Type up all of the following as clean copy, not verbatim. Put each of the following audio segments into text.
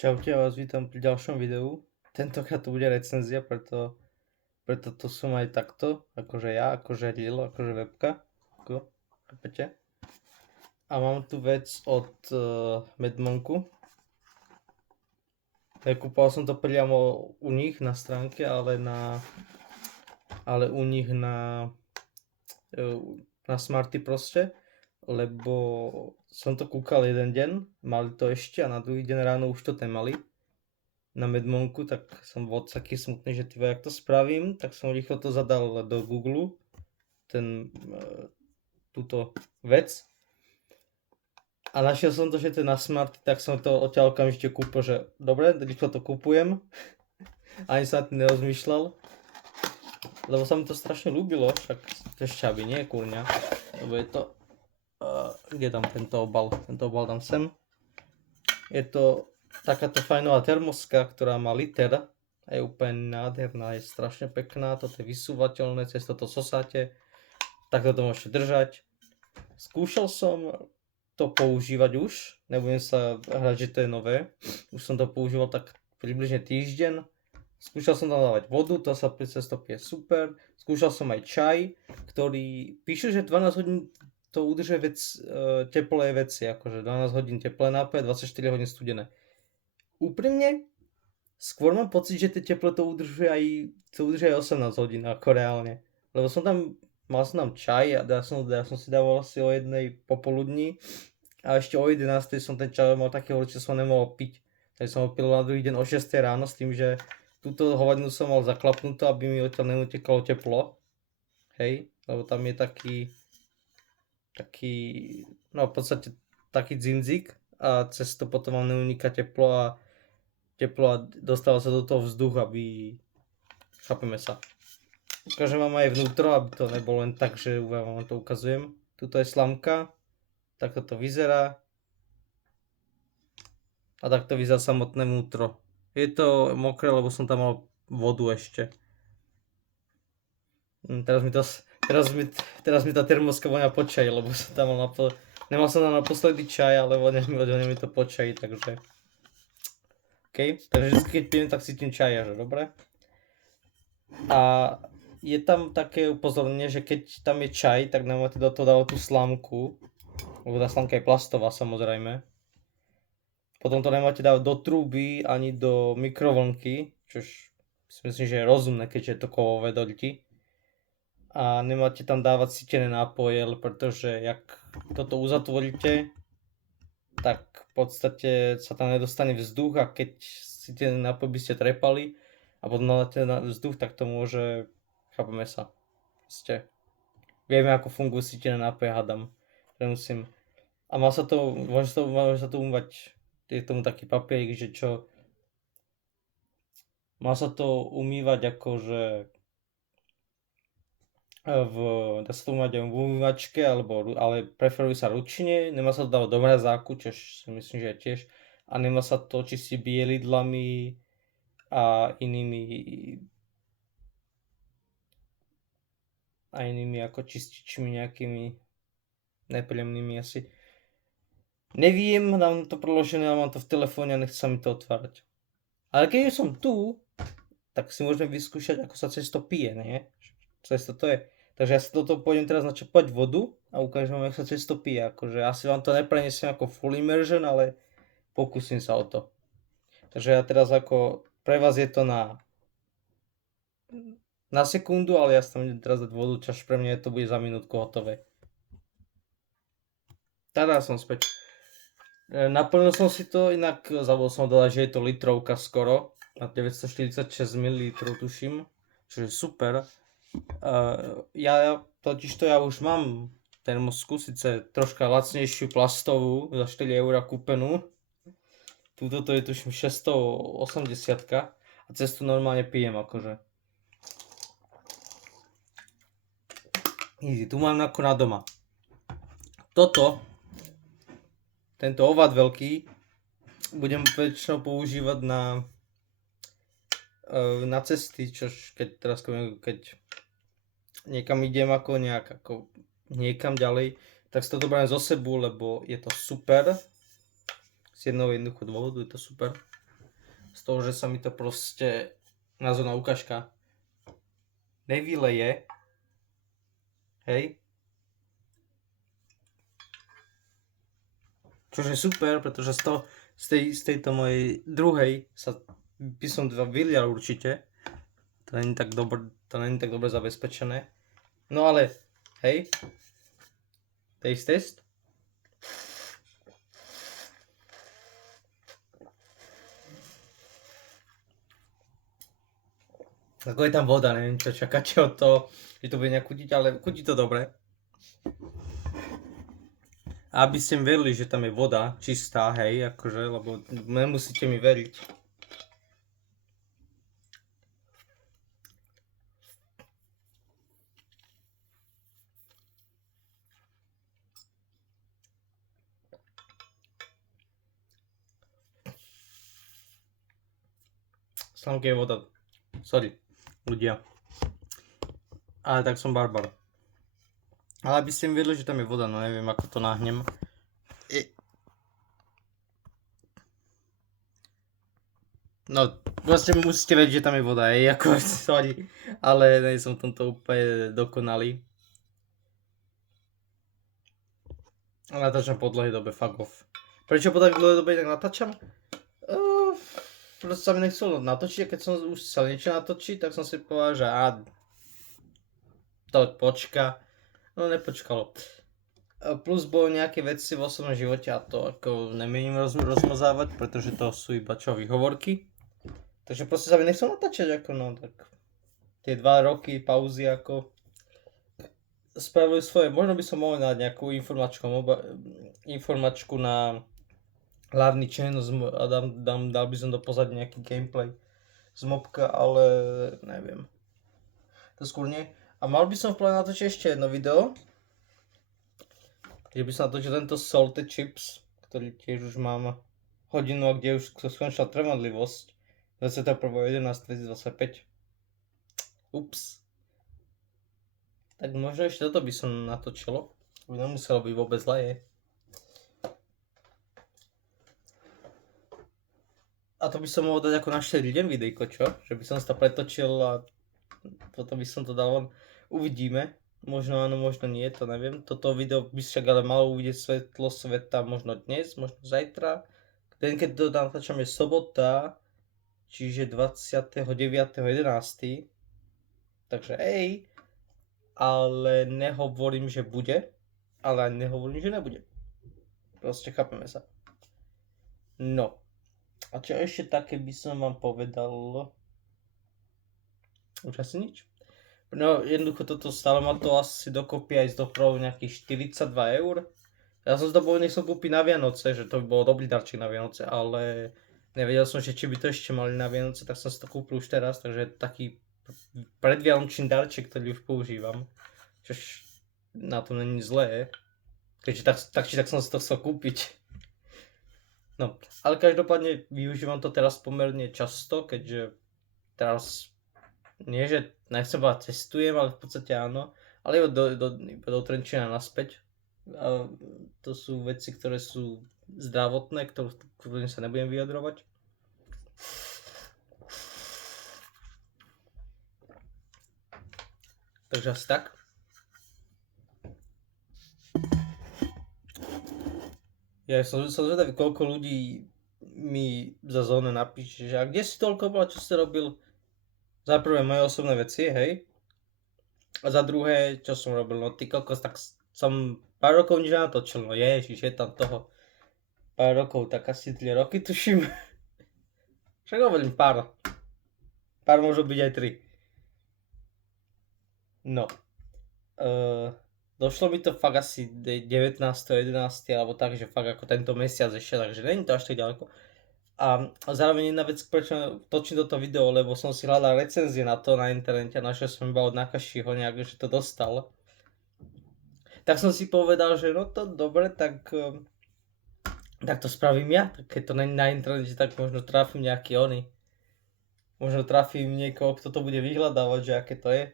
Čaute, ja vás vítam pri ďalšom videu. Tentokrát to bude recenzia, preto tu som aj takto, akože ja, akože Lil, akože webka, ako, chápete? A mám tu vec od Medmonku. Nekúpal som to priamo u nich na stránke, ale u nich na Smarty proste, lebo som to kúkal jeden deň, mali to ešte a na druhý deň ráno už to nemali na Medmonku, tak som bol taký smutný, že tyva, jak to spravím, tak som rýchlo to zadal do Google, túto vec. A našiel som to, že to je na Smarty, tak som to odtiaľ okamžite kúpil, že dobre, rýchlo to kúpujem. Ani som na tým nerozmýšľal. Lebo sa mi to strašne ľúbilo, však to je šťavy, nie kurňa. Lebo je to... kde dám tento obal? Tento obal dám sem. Je to takáto fajnová termoska, ktorá má liter. A je úplne nádherná, je strašne pekná. Toto je vysúvateľné, cez toto sosáte. Takto to môžete držať. Skúšal som to používať už. Nebudem sa hrať, že to je nové. Už som to používal tak približne týždeň. Skúšal som tam dávať vodu, to sa cez to pije super. Skúšal som aj čaj, ktorý píše, že 12 hodín to udržuje teplé veci, akože 12 hodín teplé nápoje, 24 hodín studené. Úprimne, skôr mám pocit, že tie teple to udržuje aj 18 hodín, ako reálne. Lebo mal som tam čaj a ja som si dával asi o jednej popoludní a ešte o 11 som ten čaj mal taký horúci, že som nemohol piť. Takže som ho pil na druhý deň o 6 ráno s tým, že túto hovadinu som mal zaklapnutú, aby mi odtiaľ neutekalo teplo. Hej, lebo tam je taký, no v podstate taký dzinzik a cez to potom vám neuniká teplo a dostáva sa do toho vzduch, aby, chápeme sa. Ukážem vám aj vnútro, aby to nebolo len tak, že vám to ukazujem. Tuto je slamka, takto to vyzerá a takto vyzerá samotné vnútro. Je to mokré, lebo som tam mal vodu ešte. Teraz mi tá termoska vonia po čaji, lebo som tam nemal som tam naposledy čaj, ale vonia mi to po čaji, takže... OK, takže vždy keď pijem, tak cítim čaja, že dobre? A je tam také upozornenie, že keď tam je čaj, tak nemáte do toho dávať tú slamku, lebo tá slamka je plastová samozrejme. Potom to nemáte dávať do trúby ani do mikrovlnky, čož si myslím, že je rozumné, keďže je to kovové doľti. A nemáte tam dávať sytené nápoje, pretože jak toto uzatvoríte, tak v podstate sa tam nedostane vzduch a keď sytené nápoje by ste trepali a potom dáte vzduch, tak to môže, chápeme sa. Vieme, ako fungujú sytené nápoje, hádam. Nemusím. A môže sa to umývať, je tomu taký papierik, že čo... Má sa to umývať akože dá sa to umývať aj v umývačke, ale preferujú sa ručne, nemá sa to dávať do mrazáku, čo si myslím, že je tiež, a nemá sa to čistiť bielidlami a inými ako čističmi nejakými nepríjemnými asi. Neviem, mám to preložené, ale mám to v telefóne a nechce sa mi to otvárať. Ale keď som tu, tak si môžeme vyskúšať, ako sa cez to pije, nie? Cez to je. Takže ja si toto pôjdem teraz načapať vodu a ukážem vám, jak sa cez to pije. Akože asi vám to neprenesiem ako full immersion, ale pokúsim sa o to. Takže ja teraz pre vás je to na sekundu, ale ja si tam idem teraz dať vodu, čaž pre mňa to bude za minútku hotové. Tada, som späť. Naplnil som si to, inak zabudol som dodať, že je to litrovka skoro, na 946 ml tuším, čo je super. Ja už mám termosku, síce troška lacnejšiu plastovú, za 4 € kúpenú. Túto to je tuším 680 a cez tu normálne pijem akože. Easy, tu mám ako na doma. Tento ovad veľký budem väčšinou používať na cesty, čož keď niekam idem niekam ďalej, tak si to dobrám zo sebou, lebo je to super. Z jedného jednoduchého dôvodu je to super. toho, že sa mi to proste názorná ukážka nevyleje. Hej. Čože je super, pretože z tejto mojej druhej by som vylial určite. To není tak dobre zabezpečené. No ale, hej. Test. Ako je tam voda, neviem čo čakáte od toho, že to bude nejak chutiť, ale chutí to dobre. A aby ste mi verili, že tam je voda čistá, hej, akože, lebo nemusíte mi veriť. Slanké je voda. Sorry, ľudia. Ale tak som barbar. Ale aby ste mi vedeli, že tam je voda, no neviem ako to náhnem. No, vlastne musíte vedieť, že tam je voda, hej, ako, sorry. Ale nej som v tomto úplne dokonalý. A natáčam po dlhej dobe, fuck off. Prečo po tak dlhej dobe tak natáčam? Proste sa mi nechcelo natočiť, a keď som už chcel niečo natočiť, tak som si povedal, že to počka. No nepočkalo. Plus boli nejaké veci v osobnom živote a to ako nemienim rozmazávať, pretože to sú iba čo výhovorky. Takže proste sa mi nechcel natáčať, ako no tak tie 2 roky pauzy ako spravili svoje. Možno by som mohol dať nejakú informačku na hlavný channel a dal by som do pozadí nejaký gameplay z mobka, ale neviem. To skôr nie. A mal by som v pláne natočiť ešte jedno video, že by som natočil tento salted chips, ktorý tiež už mám hodinu, a kde už skončila trvanlivosť 21.11.2025. Ups. Tak možno ešte toto by som natočilo. By nemuselo byť vôbec zlé. A to by som mohol dať ako na 4 deň videjko, čo? Že by som si to pretočil a potom by som to dal von. Uvidíme. Možno áno, možno nie, to neviem. Toto video by však ale malo uvidieť svetlo sveta možno dnes, možno zajtra. Ten, keď to natáčam, je sobota, čiže 29.11. Takže hej. Ale nehovorím, že bude, ale ani nehovorím, že nebude. Proste chápeme sa. No. A čo ešte také by som vám povedal? Už asi nič. No jednoducho toto stále ma to asi dokopy aj z dopravou nejakých 42 eur. Ja som si to nechcel kúpiť na Vianoce, že to by bolo dobrý darček na Vianoce, ale nevedel som, že či by to ešte mali na Vianoce, tak som si to kúpil už teraz, takže taký predvianočný darček, ktorý už používam. Čož na tom není zlé, keďže tak som si to chcel kúpiť. No, ale každopádne využívam to teraz pomerne často, keďže teraz nie, že nechcem povedať cestujem, ale v podstate áno, ale iba do Trenčína naspäť. A to sú veci, ktoré sú zdravotné, ktorým sa nebudem vyjadrovať. Takže asi tak. Ja som zvedavý, koľko ľudí mi za zóne napíše, že a kde si toľko bola, čo si robil? Za prvé moje osobné veci, hej. A za druhé, čo som robil, no ty kokos, tak som pár rokov nič natočil, no ježiš, je tam toho pár rokov, tak asi 3 roky tuším. Však hovorím pár. Pár môžu byť aj 3. No. Došlo mi to fakt asi 19.11. alebo tak, že fakt ako tento mesiac ešte, takže není to až tak ďaleko. A zároveň jedna vec, prečo točím toto video, lebo som si hľadal recenzie na to na internete a našiel som iba od Nakashiho nejak, že to dostal. Tak som si povedal, že no to dobre, tak to spravím ja. Tak keď to není na internete, tak možno trafím nejaký možno trafím niekoho, kto to bude vyhľadávať, že aké to je.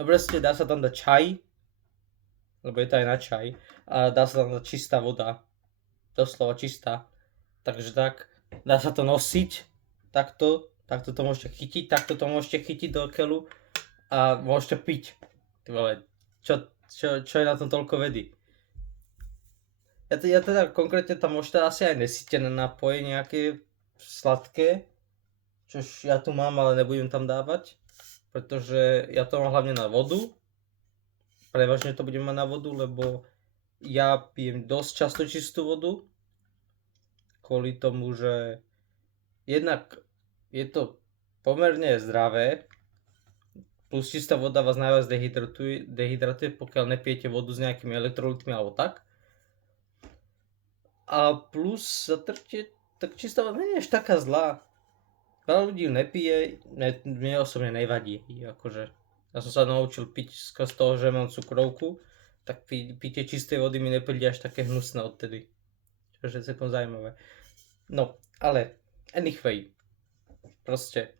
No proste dá sa tam dať čaj, lebo je to aj na čaj, a dá sa tam dať čistá voda, doslova čistá, takže tak, dá sa to nosiť, takto to môžete chytiť, takto to môžete chytiť do keľu a môžete piť. Ty vole, čo je na tom toľko vedy? Ja teda konkrétne tam môžete asi aj nesýtené nápoje nejaké sladké, čož ja tu mám, ale nebudem tam dávať, pretože ja to mám hlavne na vodu. Prevažne to budem mať na vodu, lebo ja pijem dosť často čistú vodu, kvôli tomu, že jednak je to pomerne zdravé, plus čistá voda vás najviac dehydratuje, pokiaľ nepijete vodu s nejakými elektrolytmi alebo tak. A plus tak čistá voda nie je až taká zlá. Veľa ľudí ju nepije, mne osobne nevadí. Akože, ja som sa naučil piť z toho, že mám cukrovku, tak pitie čistej vody mi nepríde až také hnusné odtedy. Čo je celkom zaujímavé. No, ale anyway, proste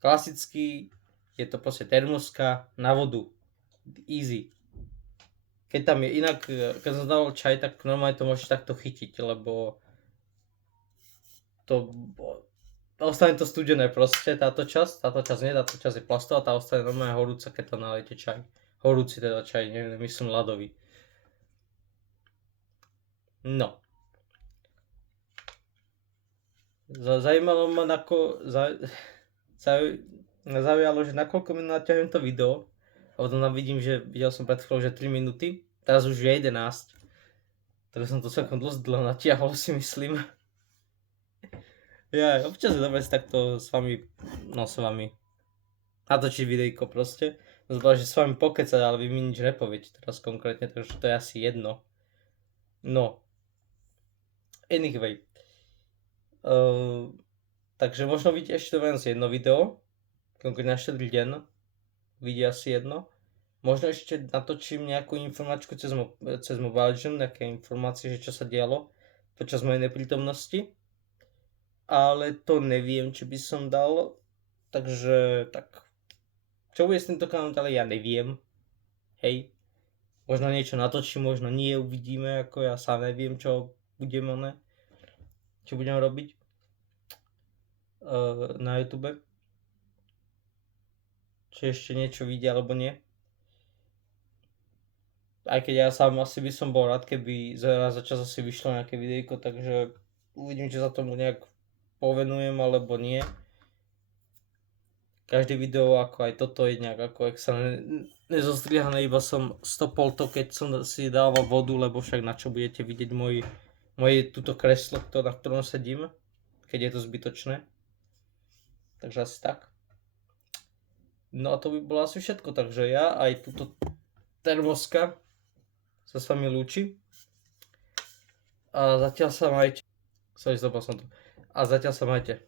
klasicky je to proste termoska na vodu. Easy. Keď tam je inak, keď som dal čaj, tak normálne to môžeš takto chytiť, lebo to ostane to studené proste, táto časť je plastová, tá ostane normálne horúca, keď tam nalejete čaj. Horúci teda čaj, neviem, myslím ľadový. No. Zajímalo ma, zaujalo, že nakoľko mi naťahujem to video. A potom tam videl som pred chvíľou, že 3 minúty, teraz už je 11. Takže som to celkom dosť dlho natiahol, si myslím. Ja, občas je dobre si takto s vami natočiť videjko proste. Zbala, že s vami pokecať, ale vy mi nič nepoviete teraz konkrétne, takže to je asi jedno. No. Anyway. Takže možno vidíte ešte len jedno video, konkrétne na štedrý deň, vidí asi jedno. Možno ešte natočím nejakú informačku cez Mobile Legends, nejaké informácie, že čo sa dialo počas mojej neprítomnosti. Ale to neviem, či by som dal, takže tak. Čo bude s týmto kanálom, ale ja neviem. Hej. Možno niečo natočím, možno nie, uvidíme, ako ja sám neviem, čo budem robiť na YouTube. Či ešte niečo vidia, alebo nie. Aj keď ja sám asi by som bol rád, keby za čas asi vyšlo nejaké videjko, takže uvidím, či sa tomu nejak povenujem, alebo nie. Každé video, ako aj toto je nejak ako extra nezostrihané, iba som stopol to, keď som si dával vodu, lebo však na čo budete vidieť moje túto kreslo, na ktorom sedím, keď je to zbytočné. Takže asi tak. No a to by bolo asi všetko, takže ja aj túto termoska sa s vami lúči. A zatiaľ sa majte. A zatiaľ sa majte.